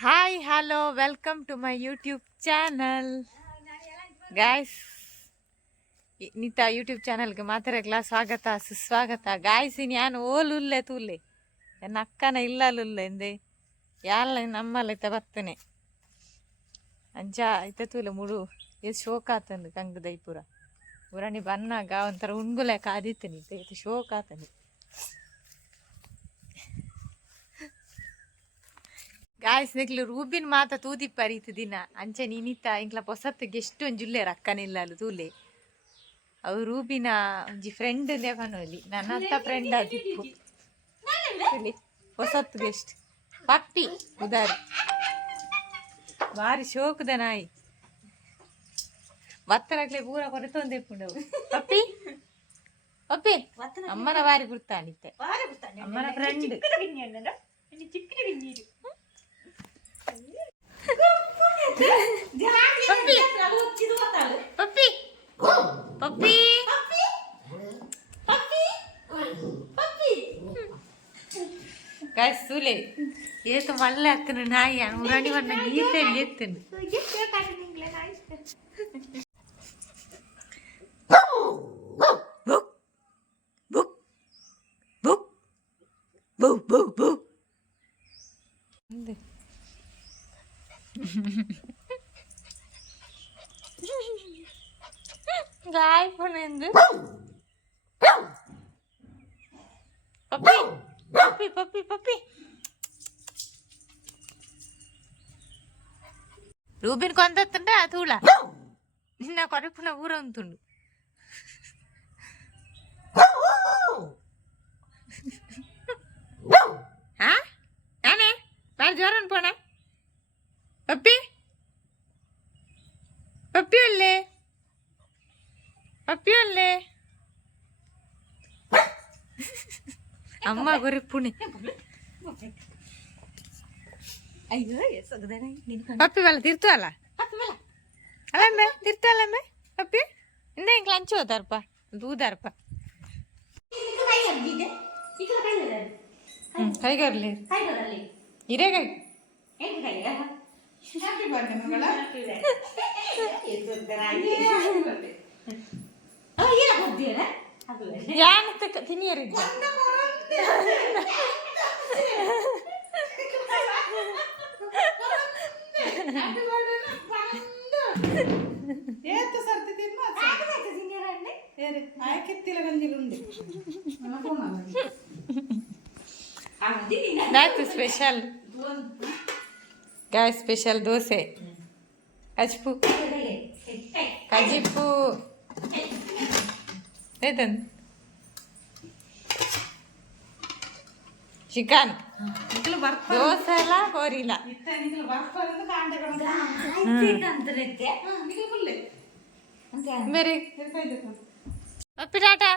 Hi hello welcome to my YouTube channel guys. ನಿತ YouTube ಚಾನಲ್ಗೆ ಮಾತಾಡಕ್ಲ ಸ್ವಾಗತ ಸುಸ್ವಾಗತ ಗಾಯ್ಸ್. ನಾನು ಓಲುಲ್ಲೆ ತೂಲೆ ನನ್ನ ಅಕ್ಕನ ಇಲ್ಲಲುಲ್ಲೆ ಎಂದೆ ಯಾಲ್ಲ ನಮ್ಮಲ್ಲೈತ ಬರ್ತೇನೆ ಅಂಚ ಐತ ತೂಲೆ ಮುಡು ಎಷ್ಟು ಶೋಕ ಆತಂದು ಕಂಗ ದೈಪುರ ಉರಣಿ ಬನ್ನಾಗ ಒಂಥರ ಉಣ್ಗುಲೆ ಕಾದಿತ್ತನಿ ಇದು ಶೋಕ ಆತನಿ. ಗಾಯ್ಸ್ ನಿಕ್ಲು ರೂಬಿನ್ ಮಾತ ತೂದಿ ಪರೀತು ದಿನ ಅಂಚೆ ನೀನಿತ್ತ ಇಂಕ್ಲ ಪೊಸತ್ತಿಗೆ ಎಷ್ಟು ಒಂಜುಲ್ಲೆ ರಕ್ಕನಿಲ್ಲಲು ತೂಲೆ ಅವು ರೂಬಿನ ಒಂಜಿ ಫ್ರೆಂಡ್ ದೇವನೊಲಿ ನನ್ನ ಅತ್ತ ಫ್ರೆಂಡ್ ಆದಿಪ್ಪು ಹೊಸತ್ತಿಗೆ ಎಷ್ಟು ಪಪ್ಪಿ ಉದಾರಿ ಬಾರಿ ಶೋಕದ ನಾಯಿ ಬತ್ತನಕ್ಲೆ ಪೂರ ಕೊರತೊಂದೆಪ್ಪುಂಡವು ಪಪ್ಪಿ ಪಪ್ಪಿ ಅಮ್ಮನ ಬಾರಿ ಗುರ್ತಾನಿತ್ತೆ ಅಮ್ಮನ ಫ್ರೆಂಡ್ ಪಪ್ಪಿ ಪಪ್ಪಿ ಗಾಯ್ಸ್ ತೂಲೆ ಏತು ಮಳ್ಳೆ ಹತ್ತನು ನಾಯಿ ಉರಾಣಿ ಬಣ್ಣ ಗೀತೆಯಲ್ಲಿ ಎತ್ತನು ಗಾಯ ಪೊನೆಂದು ಪಪ್ಪಿ ಪಪ್ಪಿ ಪಪ್ಪಿ ಪಪ್ಪಿ ರೂಬಿನ್ ಕೊಂದತ್ತಂಡ ತೂಳ ನಿನ್ನ ಕೊರಪುನ ಊರ ಉಂಟುಂಡು ಹಾ ನಾನೇ ಬಾರಿ ಜ್ವರ ಪೋಣ ಪಪ್ಪಿ ಪಪ್ಪಿ ಅಲ್ಲೇ ಪಪ್ಪಿ ಅಲ್ಲೇ ಅಮ್ಮ ಗೊರಪುಣೆ ಪಪ್ಪಿ ಬಲ್ಲ ತಿರ್ತು ಅಲ್ಲ ಅಲ್ಲಮ್ಮೆ ತಿರ್ತು ಅಲ್ಲಮ್ಮೆ ಪಪ್ಪಿ ಇಂದ ಇಂಕ್ ಲಂಚ್ ಹೋದಾರಪ್ಪ ದೂದಾರಪ್ಪ ಕೈಗರ್ಲಿ ಹಿರೇಗೈ ಯಾನತ್ತ ತಿನಿಯರಿದ್ದ ಸ್ಪೆಷಲ್ ಗಾಯ ಸ್ಪೆಷಲ್ ದೋಸೆ ಕಜ್ಪು ಕಜಿಪ್ಪು ಏತಂದು ಚಿಕನ್ ದೋಸೆ ಎಲ್ಲ ಕೋರಿಲ್ಲ ಬೇರೆ ಅಪ್ಪಿ ಟಾಟಾ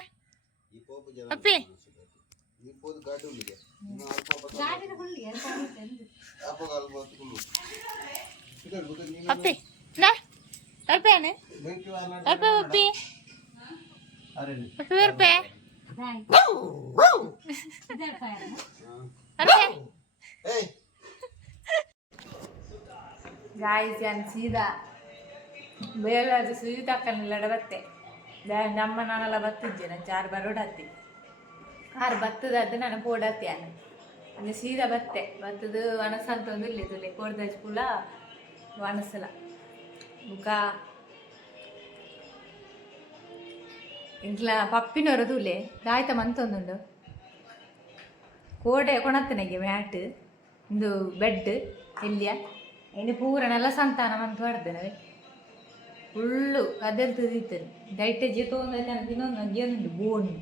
ಅಪ್ಪಿ ಅಪ್ಪಿ ನಾ ಅಲ್ಪೇನೆ ಅಲ್ಪೆ ಅಪ್ಪಿ ಅಪ್ಪಿ ಬೇರ್ಪೆ ಗಾಯ್ಸ್ ನಾನು ಸೀದಾ ಬೇರೆ ಸುಯಿ ತಕ್ಕನಿಲ್ಲ ಬತ್ತೆ ನಮ್ಮ ನಾನೆಲ್ಲ ಬತ್ತಿದ್ದೆ ನಾನು ಚಾರು ಬರೋಡತ್ತಿ ಆರು ಬತ್ತದದ್ದು ನಾನು ಪೋಡತ್ತಿ ಅಂದರೆ ಸೀದಾ ಬತ್ತೆ ಬತ್ತದು ಒಣಸ ಅಂತ ಒಂದು ಇಲ್ಲೇ ತುಲೆ ಕೋಡ್ದ ಪೂಲ ಒಣಸಲ ಮುಖ ಇಂಟ್ಲ ಪಪ್ಪಿನವರು ತುಲೆ ದಾಯ್ತ ಮಂತೊಂದುಂಡು ಕೋಡೆ ಕೊಣತ್ತನೆಗೆ ಮ್ಯಾಟ್ ಇಂದು ಬೆಡ್ ಎಲ್ಲಿಯ ಇನ್ನು ಪೂರನೆಲ್ಲ ಸಂತಾನ ಮಂತ್ ಹೊಡೆದೆ ಫುಲ್ಲು ಅದೆಲ್ಲ ತಿಂತೇನೆ ದೈಟೆ ಜೀತೊಂದು ಇನ್ನೊಂದು ಅಂಜೇನುಂಡು ಬೋಣಿ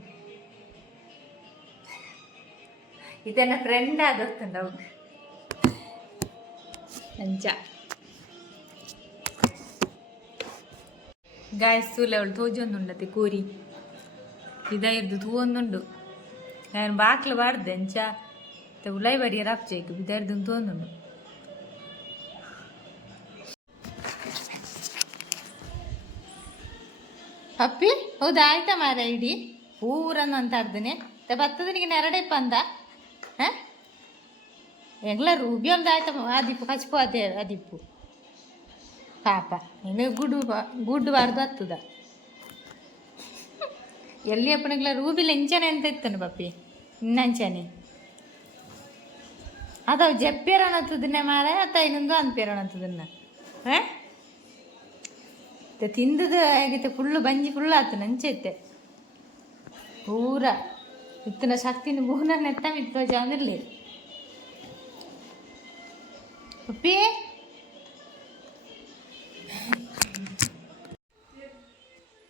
ಇದನ್ನ ಫ್ರೆಂಡ್ ಆಗುತ್ತಂಡ ಅವು ಅಂಚ ಗಾಯಸ್ ತೂಲೆ ಅವಳು ತೋಜೊಂದುಂಡತೆ ಕೋರಿ ಇದಾಯಿರ್ದು ತೂವೊಂದುಂಡು ನಾನು ಬಾಕ್ಲು ಬಾರ್ದೆ ಅಂಚ ಉಲೈ ಬರಿಯ ರಾಪ್ಚೇಕು ಇದಾಯಿರ್ದು ತೋಂದುಂಡು ಅಪ್ಪಿ ಹೌದಾ ಆಯ್ತಾ ಮಾರ ಇಡೀ ಪೂರನ್ನು ಅಂತ ಅರ್ಧನೆ ಬತ್ತದನಿಗೆ ನೆರಡೆ ಪಂದ ಎಂಗ್ಲ ರೂಬಿಯೊಂದು ಆಯ್ತಮ್ಮ ಆದಿಪ್ಪು ಹಚ್ಕೋದೆ ಆದಿಪ್ಪು ಪಾಪ ಇನ್ನು ಗುಡ್ಡಬಾರ್ದು ಹತ್ತದ ಎಲ್ಲಿ ಅಪ್ಪನಿಗ್ಲ ರೂಬಿಲ್ಲ ಇಂಚನೆ ಅಂತ ಇತ್ತನು ಪಪ್ಪಿ ಇನ್ನಂಚನೆ ಅದಾವ ಜಪ್ಪೇರೋಣತ್ತದನ್ನೇ ಮಾರ ಅತ್ತ ಇನ್ನೊಂದು ಅನ್ಪೇರೋಣತ್ತದನ್ನ ತಿಂದದು ಹೇಗಿತ್ತು ಫುಲ್ಲು ಬಂಜಿ ಫುಲ್ಲು ಆತು ನಂಚೈತೆ ಪೂರ ಇತ್ತಿನ ಶಕ್ತಿನ ಮೂನ ನೆತ್ತ ಮಿತ್ತೋ ಜಾವನಿರ್ಲಿ ಪಪ್ಪಿ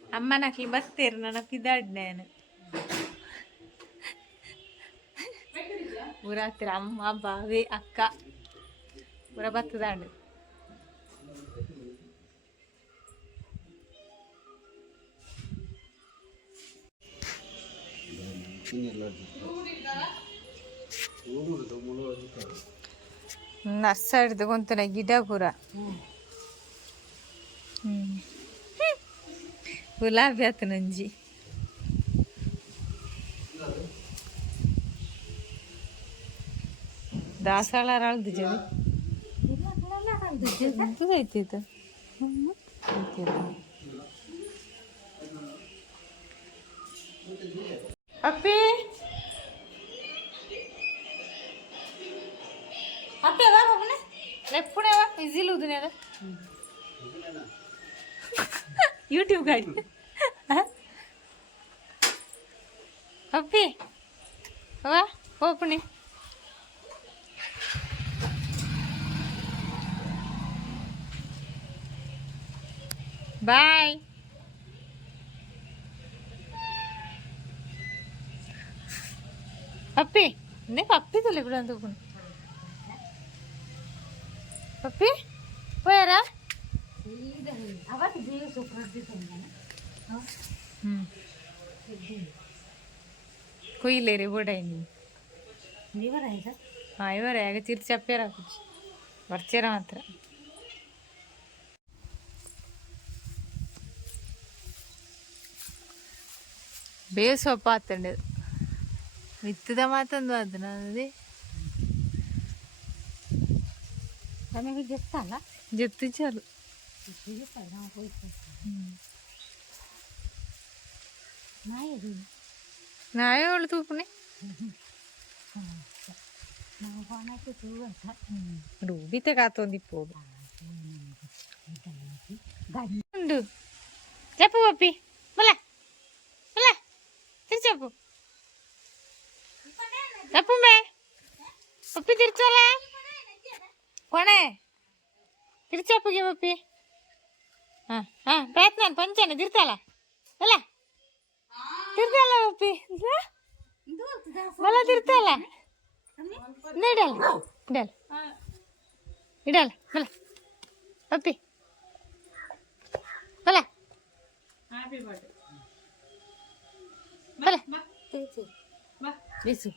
ಅಮ್ಮನಕ್ಲಿ ಬರ್ತೀರಿ ನನ್ನ ಪಿದಾಡ್ನೇನು ಊರ ಹತ್ತಿರ ಅಮ್ಮ ಬಾವಿ ಅಕ್ಕ ಊರ ಬತ್ತದಾಂಡು ನರ್ಸಡಿದು ಕೊಂತನ ಗಿಡ ಪೂರ ಗುಲಾಬಿ ಆತು ನಂಜಿ ದಾಸವಾಳ ಅರಳ್ದು ಜವಿ ಐತಿತ್ತು ಅಪ್ಪಿ ಅಪ್ಪಿ ಅವ ಹೋಗ್ನೆ ಎಪ್ಪುಡೆ ಅವ ಇಜಿಲು ಉದಿನ ಅದ ಯೂಟ್ಯೂಬ್ ಗಾಡಿ ಅಪ್ಪಿ ಅವ ಹೋಗ್ಪುಣಿ ಬಾಯ್ ಪಪ್ಪಿ ನೀ ಪಪ್ಪಿ ತುಲೆ ಬಿಡು ಅಂತ ಪಪ್ಪಿ ಹೋಯಾರ ಕೊಯ್ಲೇರಿ ಬೋಡ ಇವರ ಆಗ ಚಿರ್ ಚಪ್ಪೇರ ಬರ್ಚೇರ ಮಾತ್ರ ಬೇಸೊಪ್ಪ ಆತಂಡೆ ವಿತ್ತದ ಮಾತಂದು ಅದನ್ನ ಅದೇ ನಮಗೆ ಜೆತ್ತಲ್ಲ ಜೆತ್ತು ಚಾಲು ನಾವೇ ಅವಳು ತೂಪನೆ ರೂಬಿತೆ ಕಾತೊಂದಿಪ್ಪು ಉಂಡು చెప్పు పప్పి మళ్ళా మళ్ళా తిరిచెప్పు చెప్పు మే పప్పి తిరిచోలే కొనే తిరిచెప్పుಗೆ పప్పి ప్రయత్న పంచాను తిరుతాల మళ్ళా తిరుతాల పప్పి మళ్ళా తిరుతాల ఇడాలి ఇడాలి ఇడాలి మళ్ళా పప్పి మళ్ళా హ్యాపీ బర్త్డే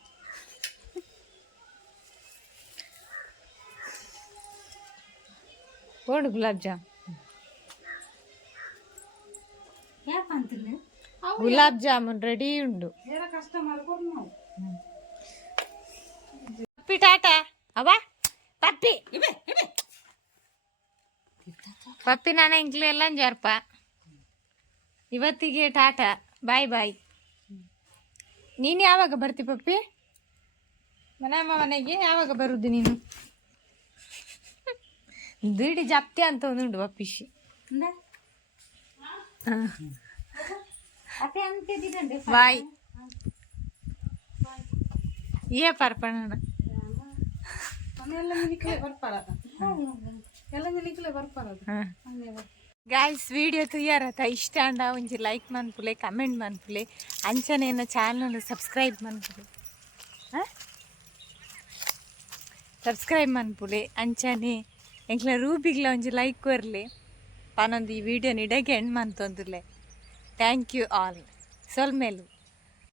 ಓಡು ಗುಲಾಬ್ ಜಾಮ್ ಗುಲಾಬ್ ಜಾಮೂನ್ ರೆಡಿ ಉಂಡು ಪಪ್ಪಿ ಟಾಟಾ ಅವ ಪಪ್ಪಿ ಪಪ್ಪಿ ನಾನು ಇಂಕ್ಲಿ ಎಲ್ಲ ಜಾರ್ಪ ಇವತ್ತಿಗೆ ಟಾಟಾ ಬಾಯ್ ಬಾಯ್ ನೀನು ಯಾವಾಗ ಬರ್ತಿ ಪಪ್ಪಿ ಮನೆಯಮ್ಮ ಮನೆಗೆ ಯಾವಾಗ ಬರುದು ನೀನು ದುಡಿ ಜಾಪ್ತಿ ಅಂತ ಒಂದುಂಡು ಪಪ್ಪಿಶಿ ಬಾಯ್ ಏ ಪರ್ಪಣ ಗಾಯ್ಸ್ ವಿಡಿಯೋ ತುಯ್ಯಾರತ ಇಷ್ಟ ಅಂಡ ಒಂಜಿ ಲೈಕ್ ಮನ್ಪುಲೆ ಕಮೆಂಟ್ ಮನ್ಪುಲೆ ಅಂಚನೆ ಚಾನಲ್ ಸಬ್ಸ್ಕ್ರೈಬ್ ಮನ್ಪುಲೆ ಸಬ್ಸ್ಕ್ರೈಬ್ ಮನ್ಪುಲೆ ಅಂಚನೆ ಎಂಕ್ಲ ರೂಬಿಗ್ಲ ಒಂಜಿ ಲೈಕ್ ಕೊರ್ಲೆ ಪಾನೊಂದು ಈ ವಿಡಿಯೋನ ಇಡಗೆ ಎಂಡ್ ಮನ್ತೊಂದುಲೆ ಥ್ಯಾಂಕ್ ಯು ಆಲ್ ಸೊಲ್ಮೇಲು